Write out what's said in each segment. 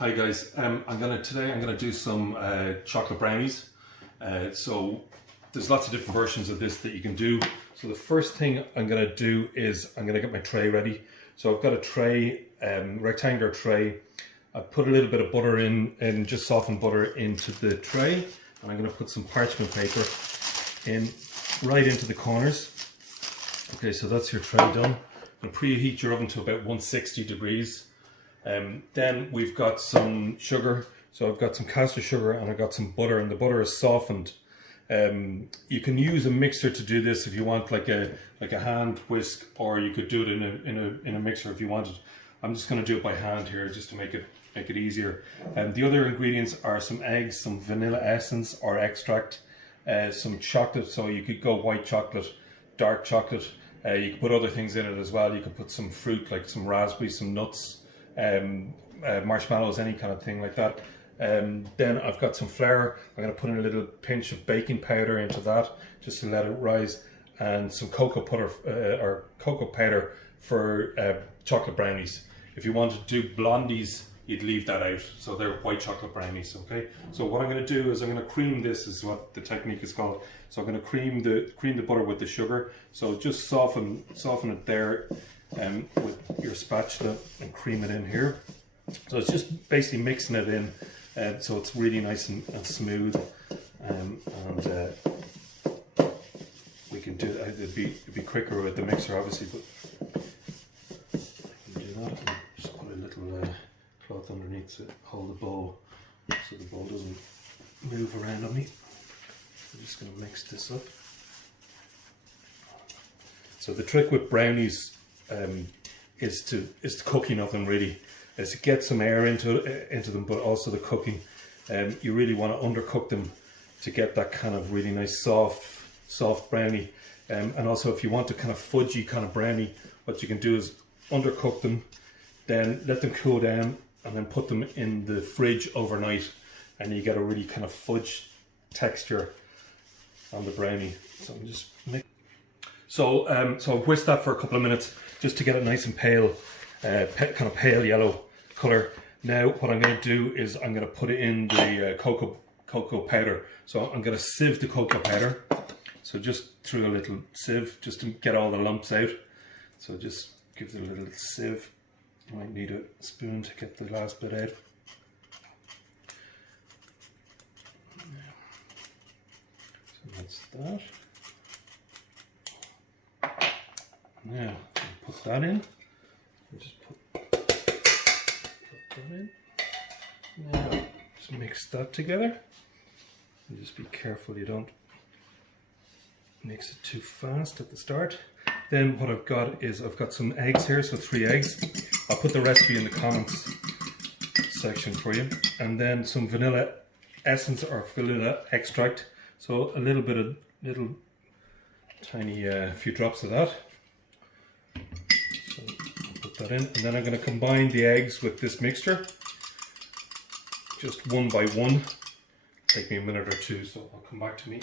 Hi guys, today I'm gonna do some chocolate brownies. So there's lots of different versions of this that you can do. So the first thing I'm gonna do is I'm gonna get my tray ready. So I've got a tray, rectangular tray. I put a little bit of butter in and just softened butter into the tray, and I'm gonna put some parchment paper in right into the corners. Okay, so that's your tray done. And preheat your oven to about 160 degrees. Then we've got some sugar. So I've got some caster sugar and I've got some butter, and the butter is softened. You can use a mixer to do this if you want, like a hand whisk, or you could do it in a mixer if you wanted. I'm just going to do it by hand here just to make it easier. The other ingredients are some eggs, some vanilla essence or extract, some chocolate. So you could go white chocolate, dark chocolate. You could put other things in it as well. You could put some fruit like some raspberries, some nuts, marshmallows, any kind of thing like that. Then I've got some flour. I'm going to put in a little pinch of baking powder into that just to let it rise, and some cocoa butter or cocoa powder for chocolate brownies. If you want to do blondies, you'd leave that out. So they're white chocolate brownies. Okay. So what I'm going to do is I'm going to cream this. Is what the technique is called. So I'm going to cream the butter with the sugar. So just soften it there. With your spatula and cream it in here. So it's just basically mixing it in, so it's really nice and smooth. We can do it. It'd be quicker with the mixer, obviously, but I can do that. And just put a little cloth underneath to hold the bowl, so the bowl doesn't move around on me. I'm just going to mix this up. So the trick with brownies is the cooking of them, really, is to get some air into them, but also the cooking. You really want to undercook them to get that kind of really nice soft brownie. And also, if you want a kind of fudgy kind of brownie, what you can do is undercook them, then let them cool down, and then put them in the fridge overnight, and you get a really kind of fudge texture on the brownie. So I'm just So I've whisked that for a couple of minutes just to get it nice and pale, kind of pale yellow color. Now what I'm going to do is I'm going to put it in the cocoa powder. So I'm going to sieve the cocoa powder. So just through a little sieve, just to get all the lumps out. So just give it a little sieve. You might need a spoon to get the last bit out. So that's that. Now, put that in. Just put that in. Now, just mix that together. And just be careful you don't mix it too fast at the start. Then what I've got is I've got some eggs here, so 3 eggs. I'll put the recipe in the comments section for you. And then some vanilla essence or vanilla extract. So a little tiny few drops of that. So I'll put that in, and then I'm going to combine the eggs with this mixture, just one by one. Take me a minute or two, so I'll come back to me.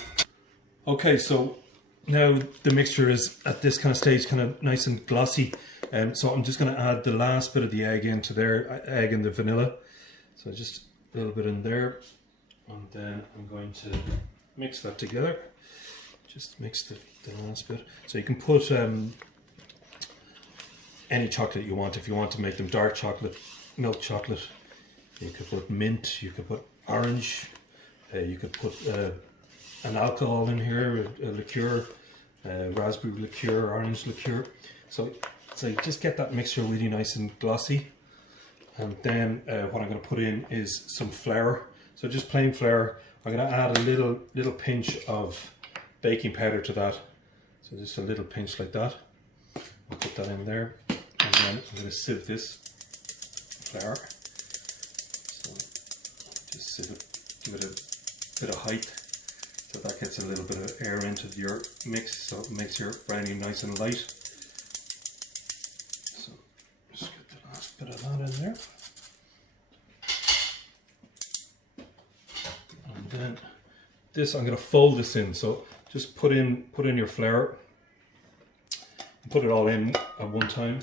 Okay, so now the mixture is at this kind of stage, kind of nice and glossy. So I'm just going to add the last bit of the egg into there, egg and the vanilla. So just a little bit in there, and then I'm going to mix that together. Just mix the last bit. So you can put any chocolate you want. If you want to make them dark chocolate, milk chocolate, you could put mint, you could put orange, you could put an alcohol in here, a liqueur, raspberry liqueur, orange liqueur. So just get that mixture really nice and glossy. And then what I'm going to put in is some flour. So just plain flour. I'm going to add a little pinch of baking powder to that. So just a little pinch like that. I'll put that in there. And then I'm going to sieve this flour. So just sieve it, give it a bit of height, so that gets a little bit of air into your mix, so it makes your brownie nice and light. So just get the last bit of that in there. And then this, I'm going to fold this in. So just put in your flour, put it all in at one time,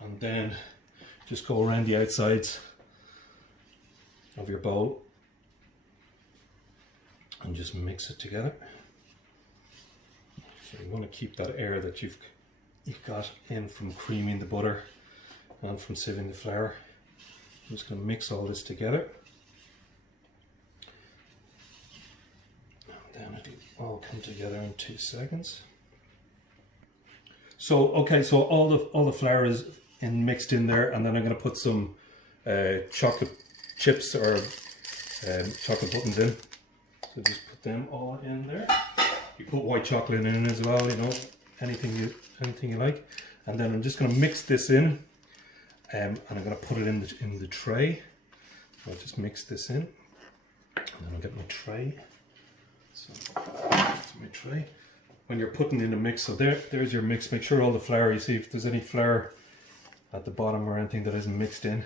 and then just go around the outsides of your bowl and just mix it together. So you want to keep that air that you've got in from creaming the butter and from sieving the flour. I'm just going to mix all this together. And then it'll all come together in 2 seconds. So okay, so all the flour is mixed in there, and then I'm going to put some chocolate chips or chocolate buttons in. So just put them all in there. You put white chocolate in as well, you know, anything you like. And then I'm just going to mix this in, and I'm going to put it in the tray. So I'll just mix this in, and then I'll get my tray. So that's my tray. When you're putting in a mix, so there's your mix. Make sure all the flour, you see if there's any flour at the bottom or anything that isn't mixed in.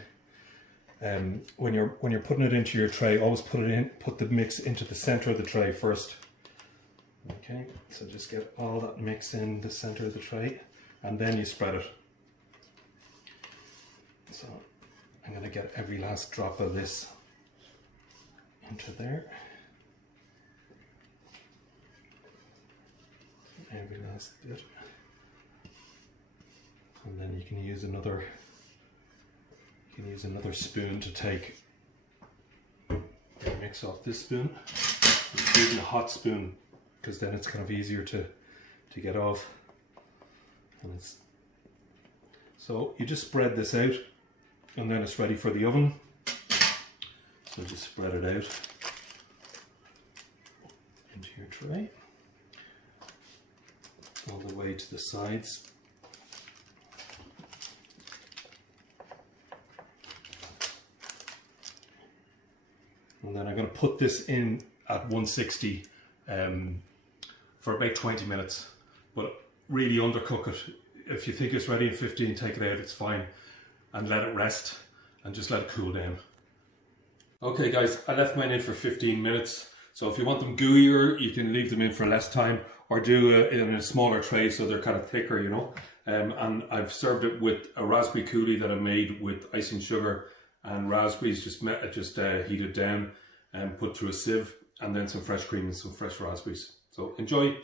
When you're putting it into your tray, always put the mix into the center of the tray first. Okay, so just get all that mix in the center of the tray, and then you spread it. So I'm going to get every last drop of this into there. Every last bit. And then you can use another spoon to take your mix off this spoon. I'm using a hot spoon because then it's kind of easier to get off. And so you just spread this out, and then it's ready for the oven. So just spread it out into your tray all the way to the sides. And then I'm going to put this in at 160 for about 20 minutes, but really undercook it. If you think it's ready in 15, take it out, it's fine, and let it rest and just let it cool down. Okay guys, I left mine in for 15 minutes. So if you want them gooier, you can leave them in for less time, or do it in a smaller tray so they're kind of thicker, you know. And I've served it with a raspberry coulis that I made with icing sugar and raspberries just heated down and put through a sieve, and then some fresh cream and some fresh raspberries. So enjoy.